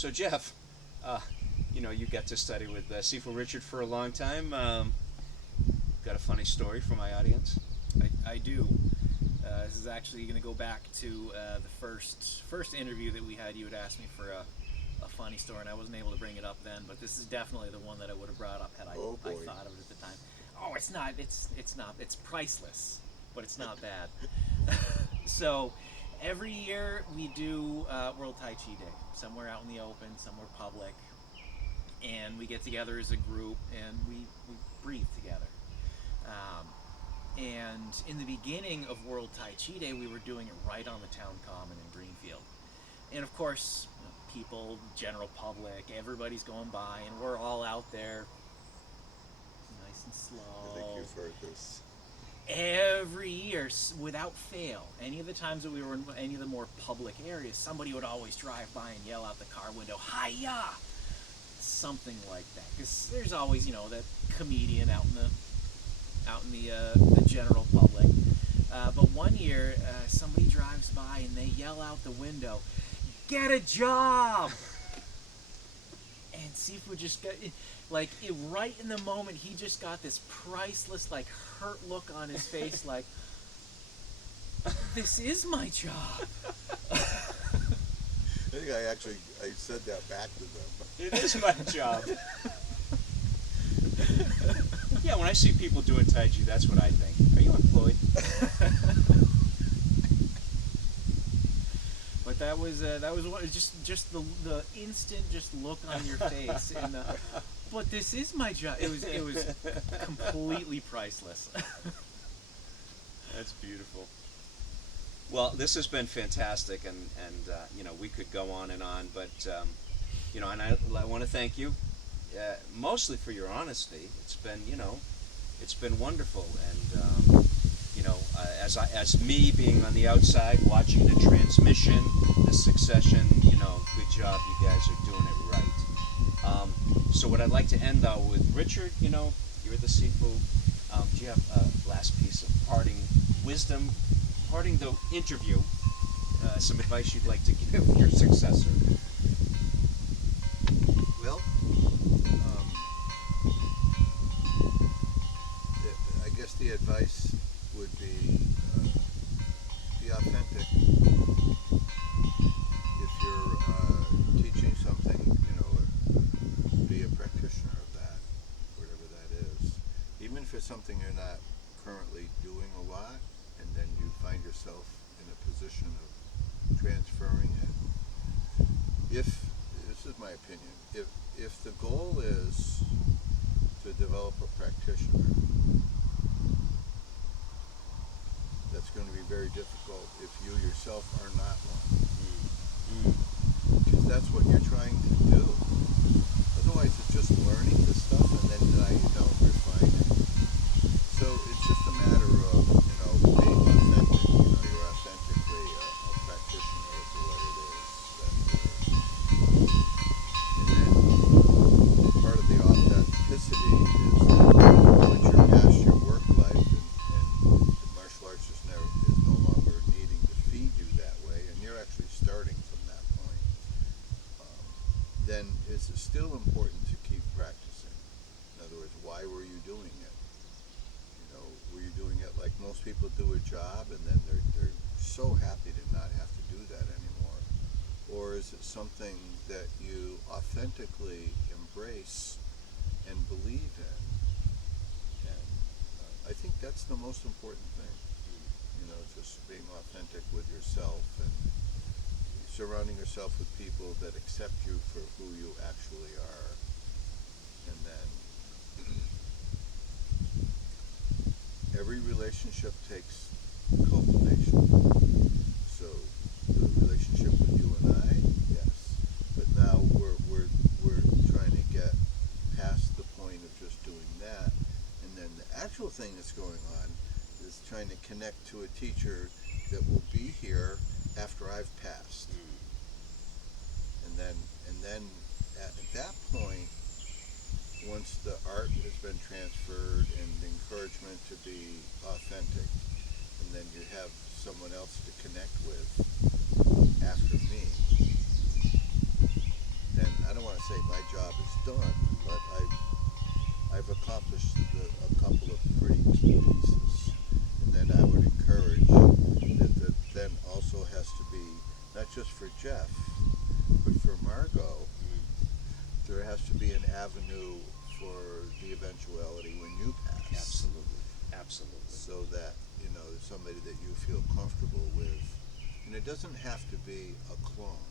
So Jeff, you got to study with Sifu Richard for a long time. Got a funny story for my audience? I do. This is actually going to go back to the first interview that we had. You had asked me for a funny story, and I wasn't able to bring it up then. But this is definitely the one that I would have brought up had Oh I boy. thought of it at the time. Oh, it's not. It's not. It's priceless, but it's not bad. So every year we do World Tai Chi Day, somewhere out in the open, somewhere public, and we get together as a group and we breathe together. Um, and in the beginning of World Tai Chi Day, we were doing it right on the town common in Greenfield. And of course, people, general public, everybody's going by, and we're all out there, nice and I think slow. you've heard this. Every year, without fail, any of the times that we were in any of the more public areas, somebody would always drive by and yell out the car window, "Hiya!" Something like that. Because there's always, that comedian out in the general public. But one year, somebody drives by and they yell out the window, "Get a job!" And Sifu just got, right in the moment, he just got this priceless, hurt look on his face, like, this is my job. I think I said that back to them. It is my job. Yeah, when I see people doing Tai Chi, that's what I think. Are you employed? But that was what, just the instant just look on your face, and but this is my job. It was completely priceless. That's beautiful. Well, this has been fantastic, and we could go on and on, but and I want to thank you, mostly for your honesty. It's been wonderful, and as me being on the outside watching the transmission, the succession, good job, you guys are doing it right. So what I'd like to end though with Richard, you're the Sifu. Do you have a last piece of parting wisdom, parting the interview, some advice you'd like to give your successor? Well, I guess the advice would be authentic. If you're teaching something, be a practitioner of that, whatever that is. Even if it's something you're not currently doing a lot, and then you find yourself in a position of transferring it. If this is my opinion, if the goal is to develop a practitioner, that's going to be very difficult if you yourself are not one. Because that's what you're trying to do. Otherwise, it's just learning the stuff, and then you don't refine it. So it's just a matter of being authentic. You're authentically a practitioner of what it is that and then part of the authenticity is once you're past your work life and martial arts is no longer needing to feed you that way, and you're actually starting from that point. Then it's still important to keep practicing. In other words, why were you doing it? Were you doing it like most people do a job, and then they're so happy to not have to do that anymore? Or is it something that you authentically embrace and believe in? And I think that's the most important thing. Just being authentic with yourself and surrounding yourself with people that accept you for who you actually are. And then every relationship takes cultivation. So the relationship with you and I, yes. But now we're trying to get past the point of just doing that. And then the actual thing that's going on is trying to connect to a teacher that will be here after I've passed. And then at that point, once the art has been transferred and the encouragement to be authentic, and then you have someone else to connect with after me, just for Jeff, but for Margot, there has to be an avenue for the eventuality when you pass. Absolutely, absolutely. So that, there's somebody that you feel comfortable with. And it doesn't have to be a clone.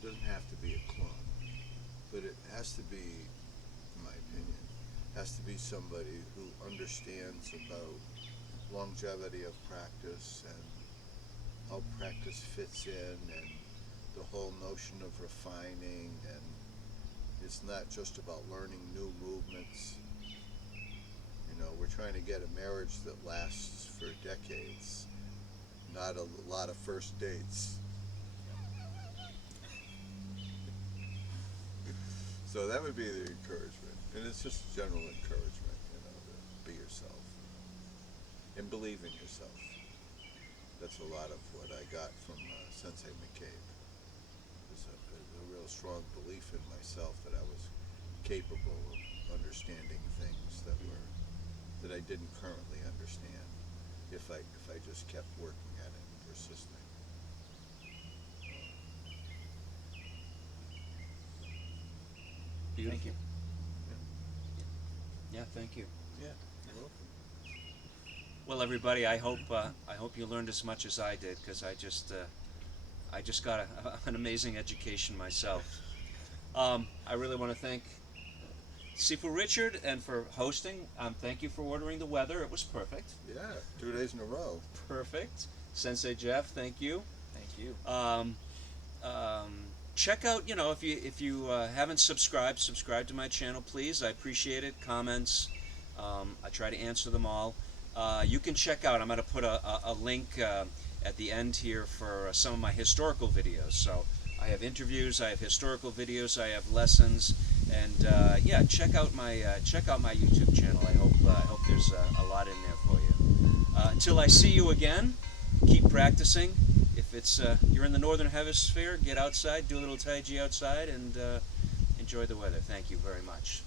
It doesn't have to be a clone. But it has to be, in my opinion, has to be somebody who understands about longevity of practice and how practice fits in and the whole notion of refining, and it's not just about learning new movements. We're trying to get a marriage that lasts for decades, not a lot of first dates. So that would be the encouragement, and it's just general encouragement, to be yourself and believe in yourself. That's a lot of what I got from Sensei McCabe. There's a real strong belief in myself that I was capable of understanding things that I didn't currently understand if I just kept working at it and persisting. Beautiful. Thank you. Yeah, thank you. Yeah, you're welcome. Well, everybody, I hope you learned as much as I did, because I just got an amazing education myself. I really want to thank Sifu Richard and for hosting. Thank you for ordering the weather. It was perfect. Yeah, 2 days in a row. Perfect. Sensei Jeff, thank you. Thank you. Check out, if you haven't subscribed to my channel, please. I appreciate it. Comments. I try to answer them all. You can check out, I'm going to put a link at the end here for some of my historical videos. So I have interviews, I have historical videos, I have lessons, and yeah, check out my YouTube channel. I hope there's a lot in there for you. Until I see you again, keep practicing. If it's you're in the northern hemisphere, get outside, do a little Tai Chi outside, and enjoy the weather. Thank you very much.